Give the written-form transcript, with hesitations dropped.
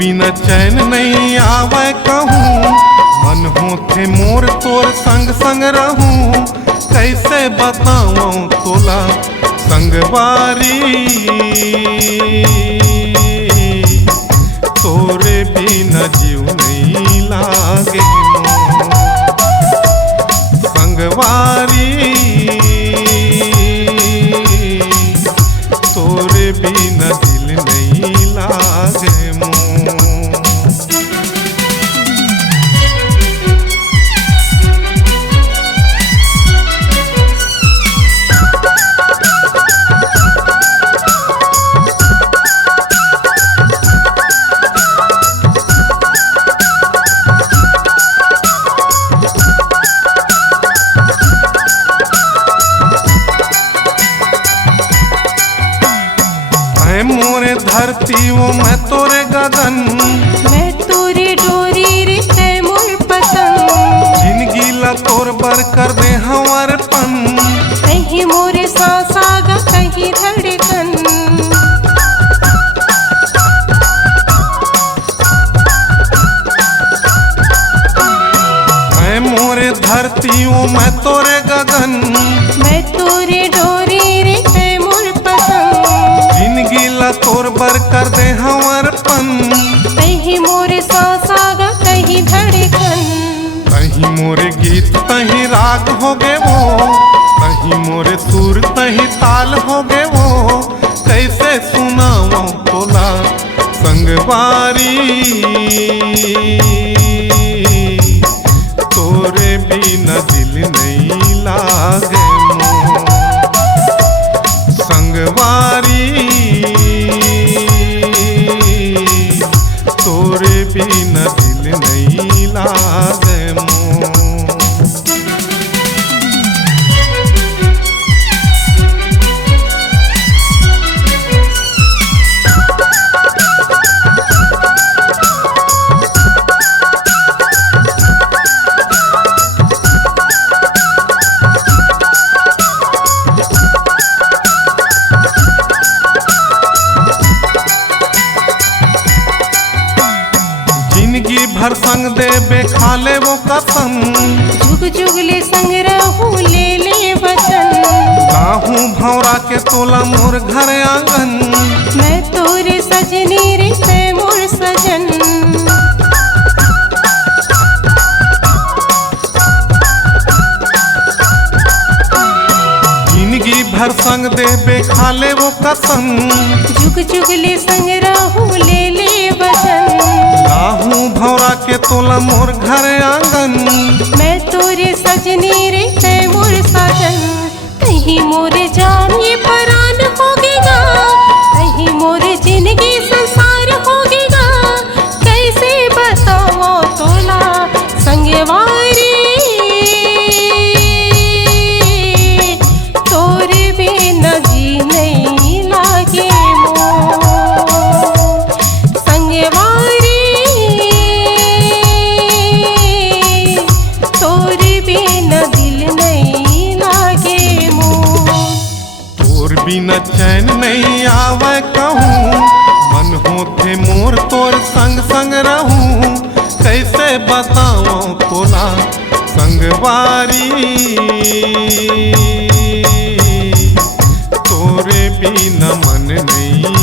बिना चैन नहीं आवे कहूँ, मन होथे मोर तोर संग संग रहूं। कैसे बताऊं तोला संगवारी, तोरे बिना जीव नहीं लागे मोर संगवारी, तोरे बिना दिल नहीं लागे मोर। मोरे धरती वो मैं तोरे गगन, मैं तोरे डोरी रे है मोर पतंग। जिंदगी ला तोर बर कर दे हमार पन, कहीं मोरे सांस आगा कहीं धड़कन। मैं मोरे धरती वो मैं तोरे गगन, मैं तोरे डोरी रे है मोर पतंग। जिंदगी ला तोर बर कर दे हमार पन, कहीं मोरे सांस आगा कहीं धड़कन। कहीं मोरे गीत कहीं राग हो गे वो, कहीं मोरे सुर कहीं ताल हो गे वो। कैसे सुनाऊं तोला संगवारी, तोरे बिना दिल नहीं लागे मोर संगवारी, तोरे बिना दिल नहीं लागे मोर। जिंदगी भर संग देबे खा ले वो कसम, जुग जुगले संग रहूं ले ले वचन। गाहूँ भौरा के तोला मोर घर आंगन, मैं तोरे सजनी रे है मोर सजन। जिंदगी भर संग देबे खा ले वो कसम, जुग जुगले संग रहूं ले ले वचन। गाहूँ भौरा के तोला मोर घर आंगन, मैं तोरे सजनी रे है मोर सजन। कहीं मोरे जान ये परान होगेगा, कहीं मोरे जिंदगी संसार होगेगा। कैसे बताओ तोला संगवारी, तोरे बिना जी नहीं लागे मोर संगवारी, तोरे बिना दिल नहीं लागे मोर। तोर बिना चैन नहीं आवे कहूँ, मन होथे मोर तोर संग संग रहूं। कैसे बताऊं तोला संगवारी, तोरे बिना मन नहीं